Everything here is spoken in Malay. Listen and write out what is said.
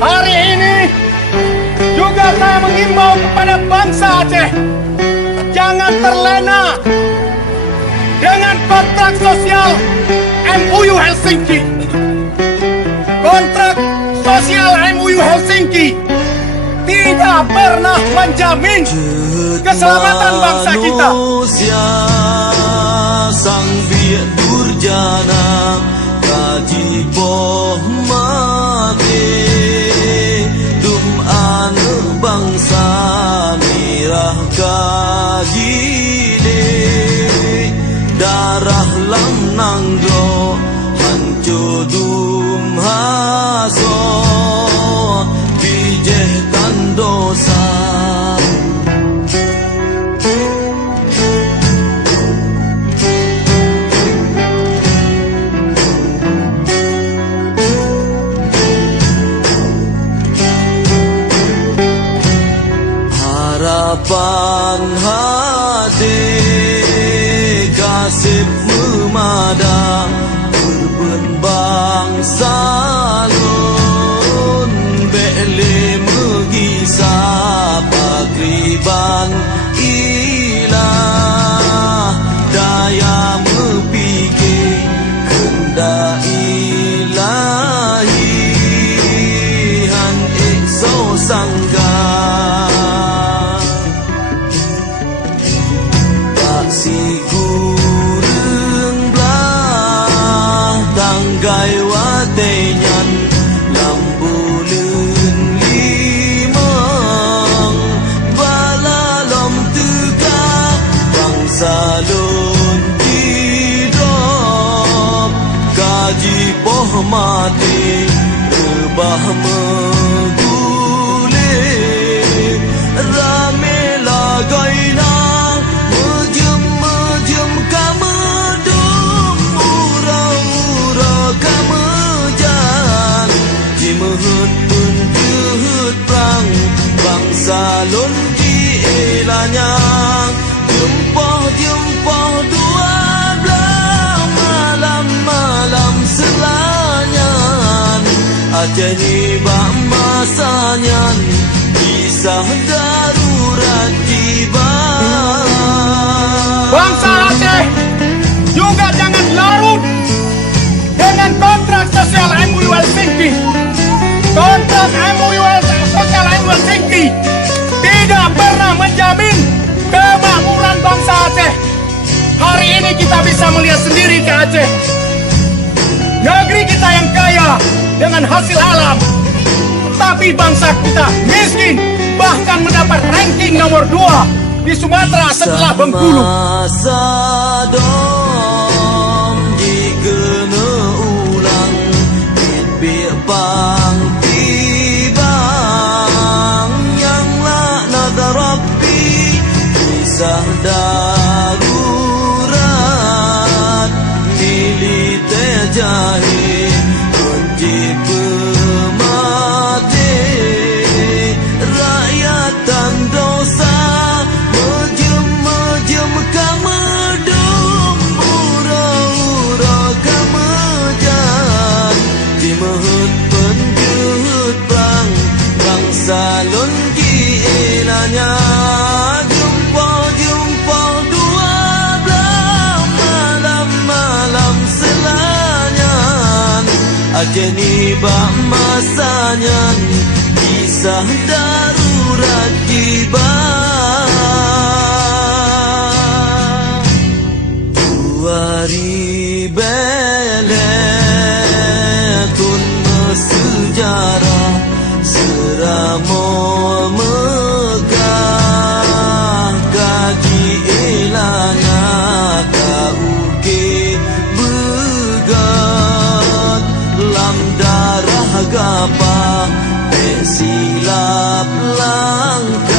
Hari ini juga saya mengimbau kepada bangsa Aceh, jangan terlena dengan kontrak sosial MOU Helsinki. Kontrak sosial MOU Helsinki tidak pernah menjamin keselamatan bangsa kita. Sang biak durjana kaji boh mati dum anu bangsa mirah kaji de darah lam nanggo hancur dum haso bijeh dosa. Harapan hati kasih memadang urban bangsa lun bele megisa pagriban ilah daya mepikir kenda ilahi han ekso sangga sigurung belah tanggai watenyan lambulun limang balalom tegak bangsa lun hidup kaji poh mati rebah megulir rame lagai mehut pun jehut perang bangsa lon di elanya jempah dua belah malam selanyan Aceh ni bak masanya kisah darurat tiba. Bangsa Aceh juga jangan larut dengan kontrak sosial MOU Helsinki. Kontrak MOU sosial MOU Helsinki tidak pernah menjamin kemakmuran bangsa Aceh. Hari ini kita bisa melihat sendiri ke Aceh, negeri kita yang kaya dengan hasil alam, tapi bangsa kita miskin, bahkan mendapat ranking nomor 2 di Sumatera setelah Bengkulu. Darurat militer jahil kunci pemati rakyatan dosa mejem kamedum ura-ura kamejan dimehut penjehut perang bangsa lon kielanya Aceh ni bak masanya kisah darurat tiba. Tuari beletun sejarah seramo megah kaji elana kauke begat lam darah gapa silap langkah